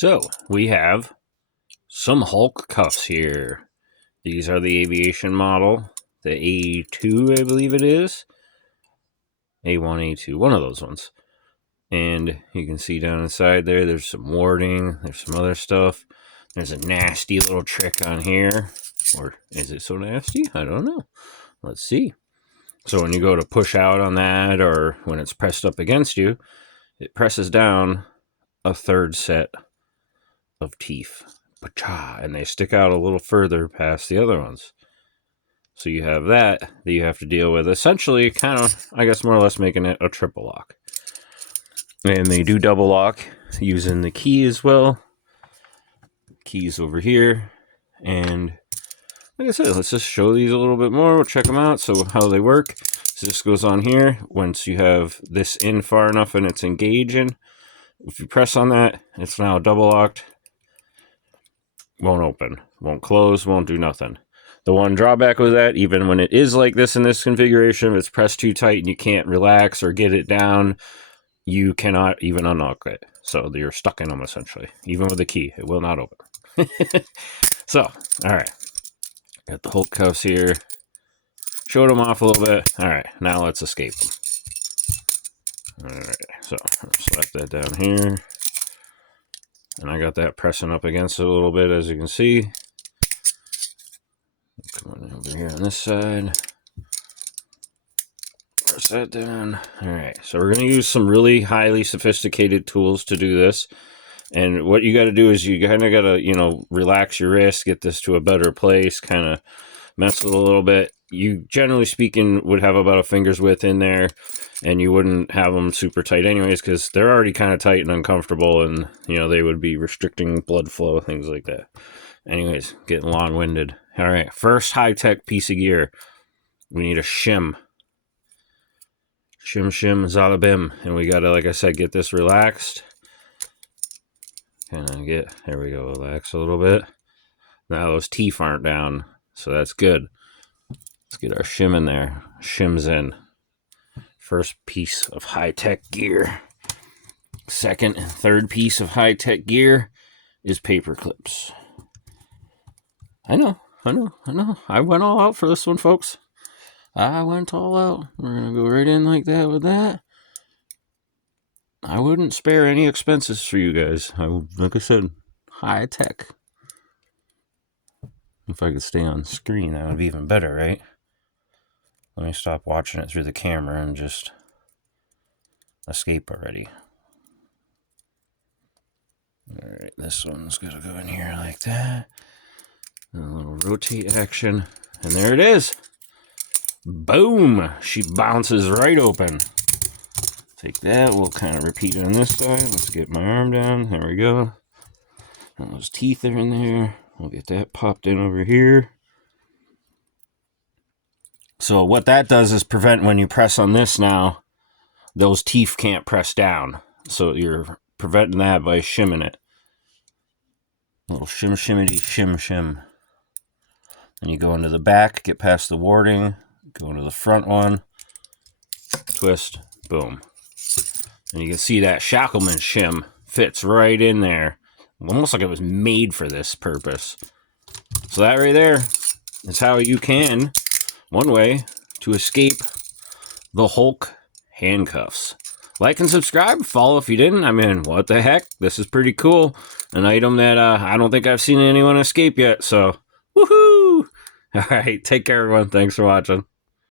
So we have some Hulkkuffs here. These are the Aviation model, the A2, I believe it is. A1, A2, one of those ones. And you can see down inside there's some warding, there's some other stuff. There's a nasty little trick on here. Or is it so nasty? I don't know. Let's see. So when you go to push out on that, or when it's pressed up against you, it presses down a third set of teeth. And they stick out a little further past the other ones. So you have that you have to deal with. Essentially, kind of, I guess, more or less making it a triple lock. And they do double lock using the key as well. Keys over here. And like I said, let's just show these a little bit more. We'll check them out. So how they work. So this goes on here. Once you have this in far enough and it's engaging, if you press on that, it's now double locked. Won't open, won't close, won't do nothing. The one drawback with that, even when it is like this in this configuration, if it's pressed too tight and you can't relax or get it down, you cannot even unlock it. So you're stuck in them essentially. Even with the key, it will not open. So, all right. Got the Hulkkuffs here. Showed them off a little bit. All right, now let's escape them. All right, so slap that down here. And I got that pressing up against it a little bit, as you can see. Come on over here on this side. Press that down. All right, so we're going to use some really highly sophisticated tools to do this. And what you got to do is you kind of got to, relax your wrist, get this to a better place, kind of mess with it a little bit. You, generally speaking, would have about a finger's width in there, and you wouldn't have them super tight anyways, because they're already kind of tight and uncomfortable, and, they would be restricting blood flow, things like that. Anyways, getting long-winded. All right, first high-tech piece of gear. We need a shim. Shim, zalabim. And we got to, like I said, get this relaxed. Kind of there we go, relax a little bit. Now those teeth aren't down, so that's good. Let's get our shim in there. Shim's in. First piece of high-tech gear. Second and third piece of high-tech gear is paper clips. I know. I went all out for this one, folks. I went all out. We're going to go right in like that with that. I wouldn't spare any expenses for you guys. Like I said, high-tech. If I could stay on screen, that would be even better, right? Let me stop watching it through the camera and just escape already. Alright, this one's got to go in here like that. And a little rotate action. And there it is. Boom! She bounces right open. Take that. We'll kind of repeat it on this side. Let's get my arm down. There we go. And those teeth are in there. We'll get that popped in over here. So what that does is prevent, when you press on this now, those teeth can't press down. So you're preventing that by shimming it. A little shimmity shim. And you go into the back, get past the warding, go into the front one, twist, boom. And you can see that Shackleman shim fits right in there. Almost like it was made for this purpose. So that right there is how you can, one way to escape the Hulk handcuffs. Like and subscribe, follow if you didn't. I mean, what the heck? This is pretty cool. An item that I don't think I've seen anyone escape yet. So, woohoo! All right, take care, everyone. Thanks for watching.